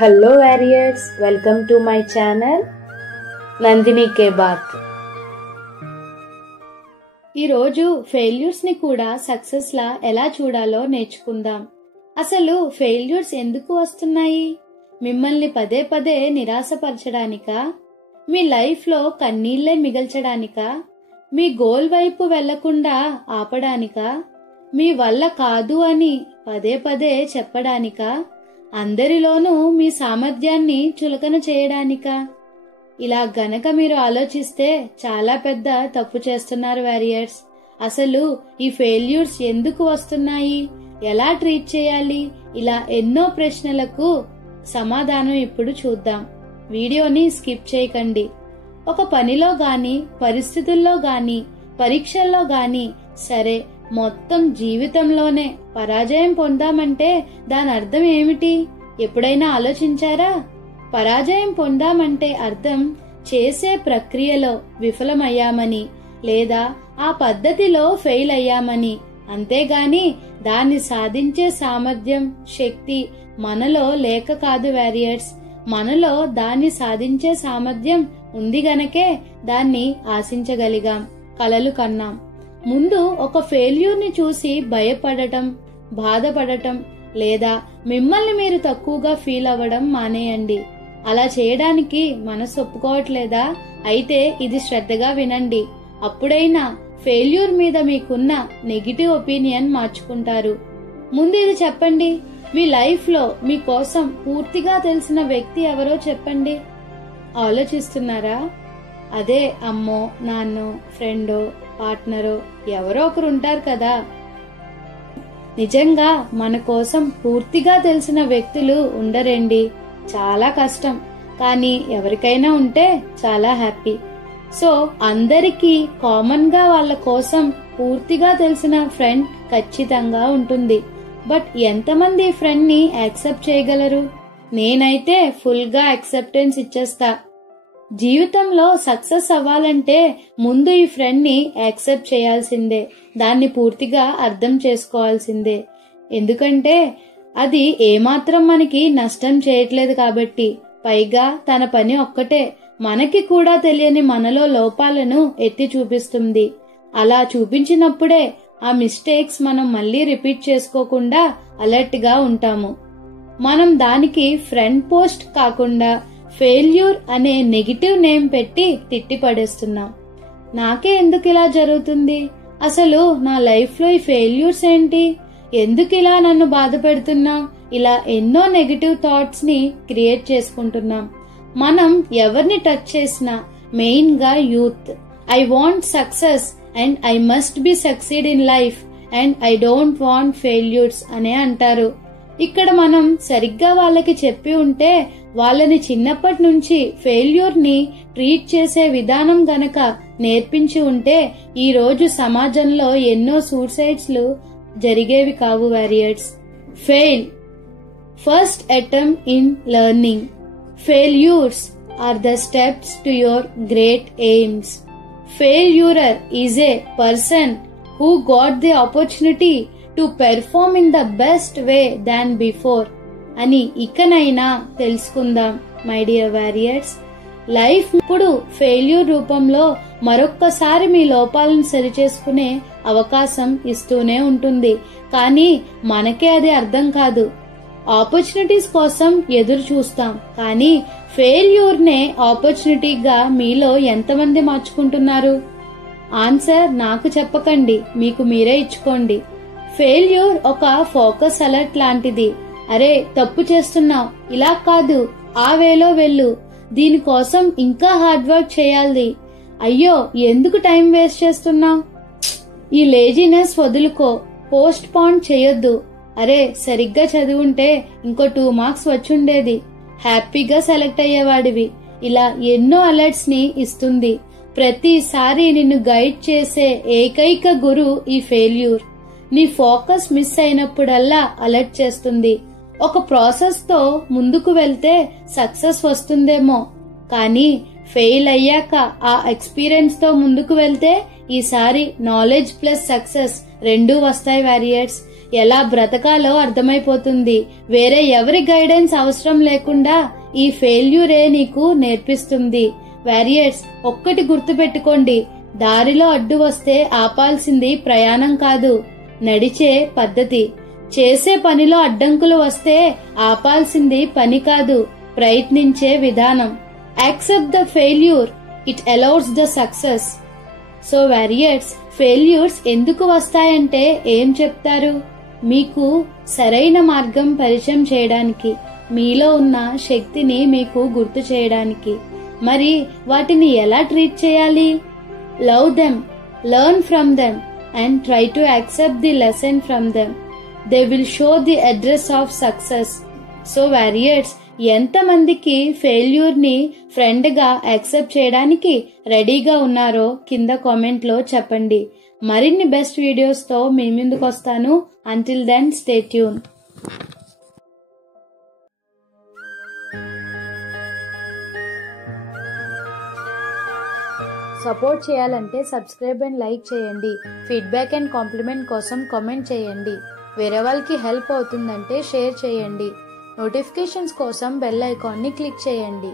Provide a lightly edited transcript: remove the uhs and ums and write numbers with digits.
Hello warriors, welcome to my channel Nandini Ke Baat. ఈరోజు ఫెయిల్యూర్స్ని కూడా సక్సెస్లా ఎలా చూడాలో నేర్చుకుందాం. అసలు ఫెయిల్యూర్స్ ఎందుకు వస్తున్నాయి? మిమ్మల్ని పదే పదే నిరాశపరచడానికా? మీ లైఫ్లో కన్నీళ్లే మిగల్చడానికా? మీ గోల్ వైపు వెళ్లకుండా ఆపడానికా? మీ వల్ల కాదు అని పదే పదే చెప్పడానికా? అందరిలోనూ మీ సామర్థ్యాన్ని చులకన చేయడానికా? ఇలా గనక మీరు ఆలోచిస్తే చాలా పెద్ద తప్పు చేస్తున్నారు వారియర్స్. అసలు ఈ ఫెయిల్యూర్స్ ఎందుకు వస్తున్నాయి, ఎలా ట్రీట్ చేయాలి, ఇలా ఎన్నో ప్రశ్నలకు సమాధానం ఇప్పుడు చూద్దాం. వీడియోని స్కిప్ చేయకండి. ఒక పనిలో గాని, పరిస్థితుల్లో గాని, పరీక్షల్లో గాని, సరే మొత్తం జీవితంలోనే పరాజయం పొందామంటే దాని అర్థం ఏమిటి? ఎప్పుడైనా ఆలోచించారా? పరాజయం పొందామంటే అర్థం చేసే ప్రక్రియలో విఫలమయ్యామని, లేదా ఆ పద్ధతిలో ఫెయిల్ అయ్యామని. అంతేగాని దాన్ని సాధించే సామర్థ్యం, శక్తి మనలో లేక కాదు వారియర్స్. మనలో దాన్ని సాధించే సామర్థ్యం ఉంది గనకే దాన్ని ఆశించగలిగాం, కలలు కన్నాం. ముందు ఒక ఫెయిల్యూర్ని చూసి భయపడటం, బాధపడటం, లేదా మిమ్మల్ని మీరు తక్కువగా ఫీల్ అవ్వడం మానేయండి. అలా చేయడానికి మనసు ఒప్పుకోవట్లేదా? అయితే ఇది శ్రద్ధగా వినండి. అప్పుడైనా ఫెయిల్యూర్ మీద మీకున్న నెగిటివ్ ఒపీనియన్ మార్చుకుంటారు. ముందు ఇది చెప్పండి, మీ లైఫ్లో మీకోసం పూర్తిగా తెలిసిన వ్యక్తి ఎవరో చెప్పండి. ఆలోచిస్తున్నారా? అదే అమ్మో, నాన్నో, ఫ్రెండో, పార్ట్నరో ఎవరో ఒకరు ఉంటారు కదా. నిజంగా మన కోసం పూర్తిగా తెలిసిన వ్యక్తులు ఉండరండి. చాలా కష్టం. కానీ ఎవరికైనా ఉంటే చాలా హ్యాపీ. సో అందరికీ కామన్ గా వాళ్ళ కోసం పూర్తిగా తెలిసిన ఫ్రెండ్ ఖచ్చితంగా ఉంటుంది. బట్ ఎంతమంది ఫ్రెండ్ ని యాక్సెప్ట్ చేయగలరు? నేనైతే ఫుల్ గా యాక్సెప్టెన్స్ ఇచ్చేస్తా. జీవితంలో సక్సెస్ అవ్వాలంటే ముందు ఈ ఫ్రెండ్ ని యాక్సెప్ట్ చేయాల్సిందే, దాన్ని పూర్తిగా అర్థం చేసుకోవాల్సిందే. ఎందుకంటే అది ఏమాత్రం మనకి నష్టం చేయట్లేదు కాబట్టి. పైగా తన పని ఒక్కటే మనకి కూడా తెలియని మనలో లోపాలను ఎత్తి చూపిస్తుంది. అలా చూపించినప్పుడే ఆ మిస్టేక్స్ మనం మళ్ళీ రిపీట్ చేసుకోకుండా అలర్ట్ గా ఉంటాము. మనం దానికి ఫ్రెండ్ పోస్ట్ కాకుండా ఫెయిల్యూర్ అనే నెగిటివ్ నేమ్ పెట్టి తిట్టి పడేస్తున్నాం. నాకే ఎందుకు ఇలా జరుగుతుంది? అసలు నా లైఫ్ లో ఈ ఫెయిల్యూర్స్ ఏంటి? ఎందుకు ఇలా నన్ను బాధ పెడుతున్నా? ఇలా ఎన్నో నెగిటివ్ థాట్స్ ని క్రియేట్ చేసుకుంటున్నాం. మనం ఎవరిని టచ్ చేసినా మెయిన్ గా youth, I want success and I must be succeed in life and I don't want failures అనే అంటారు. ఇక్కడ మనం సరిగ్గా వాళ్ళకి చెప్పి ఉంటే, వాళ్ళని చిన్నప్పటి నుంచి ఫెయిల్యూర్ ని ట్రీట్ చేసే విధానం గనక నేర్పించి ఉంటే ఈ రోజు సమాజంలో ఎన్నో సూసైడ్స్లు జరిగేవి కావు warriors. Fail first attempt in learning. Failures are the steps to your great aims. Failure is a person who got the opportunity to perform in the best way than before అని ఇకనైనా తెలుసుకుందాం మై డియర్ వారియర్స్. లైఫ్ ఇప్పుడు failure రూపంలో మరొక్కసారి మీ లోపాలను సరిచేసుకునే అవకాశం ఇస్తూనే ఉంటుంది. కానీ మనకే అది అర్థం కాదు. ఆపర్చునిటీస్ కోసం ఎదురు చూస్తాం, కానీ ఫెయిల్యూర్ నే ఆపర్చునిటీగా మీలో ఎంతమంది మార్చుకుంటున్నారు? ఆన్సర్ నాకు చెప్పకండి, మీకు మీరే ఇచ్చుకోండి. ఫెయిల్యూర్ ఒక ఫోకస్ అలర్ట్ లాంటిది. అరే తప్పు చేస్తున్నావు, ఇలా కాదు, ఆ వేలో వెళ్ళు, దీనికోసం ఇంకా హార్డ్ వర్క్ చేయాలి, అయ్యో ఎందుకు టైం వేస్ట్ చేస్తున్నావు, ఈ లేజినెస్ వదులుకో, పోస్ట్ పోన్ చేయొద్దు, అరే సరిగ్గా చదువుంటే ఇంకో 2 మార్క్స్ వచ్చుండేది, హ్యాపీగా సెలెక్ట్ అయ్యేవాడివి. ఇలా ఎన్నో అలర్ట్స్ ని ఇస్తుంది. ప్రతిసారి నిన్ను గైడ్ చేసే ఏకైక గురు ఈ ఫెయిల్యూర్. నీ ఫోకస్ మిస్ అయినప్పుడల్లా అలర్ట్ చేస్తుంది. ఒక ప్రాసెస్ తో ముందుకు వెళ్తే సక్సెస్ వస్తుందేమో, కానీ ఫెయిల్ అయ్యాక ఆ ఎక్స్పీరియన్స్ తో ముందుకు వెళ్తే ఈసారి నాలెడ్జ్ ప్లస్ సక్సెస్ రెండూ వస్తాయి వారియర్స్. ఎలా బ్రతకాలో అర్థమైపోతుంది. వేరే ఎవరి గైడెన్స్ అవసరం లేకుండా ఈ ఫెయిల్యూరే నీకు నేర్పిస్తుంది. వారియర్స్, ఒక్కటి గుర్తుపెట్టుకోండి, దారిలో అడ్డు వస్తే ఆపాల్సింది ప్రయాణం కాదు, నడిచే పద్ధతి. చేసే పనిలో అడ్డంకులు వస్తే ఆపాల్సింది పని కాదు, ప్రయత్నించే విధానం. Accept the failure, it allows the success. So warriors, failures ఎందుకు వస్తాయంటే ఏం చెప్తారు? మీకు సరైన మార్గం పరిచయం చేయడానికి, మీలో ఉన్న శక్తిని మీకు గుర్తు చేయడానికి. మరి వాటిని ఎలా ట్రీట్ చేయాలి? Love them, learn from them and try to accept the lesson from them. They will show the address of success. So warriors, ఎంతమందికి ఫెయిల్యూర్ ని ఫ్రెండ్ గా యాక్సెప్ట్ చేయడానికి రెడీగా ఉన్నారో కింద కామెంట్ లో చెప్పండి. మరిన్ని బెస్ట్ వీడియోస్ తో మీ ముందుకు వస్తాను. Until then, stay tune. Support చేయాలంటే సబ్స్క్రైబ్ అండ్ లైక్ చేయండి. ఫీడ్బ్యాక్ అండ్ కాంప్లిమెంట్ కోసం కామెంట్ చేయండి. వేరే వాళ్ళకి హెల్ప్ అవుతుందంటే షేర్ చేయండి. నోటిఫికేషన్స్ కోసం బెల్ ఐకాన్ని క్లిక్ చేయండి.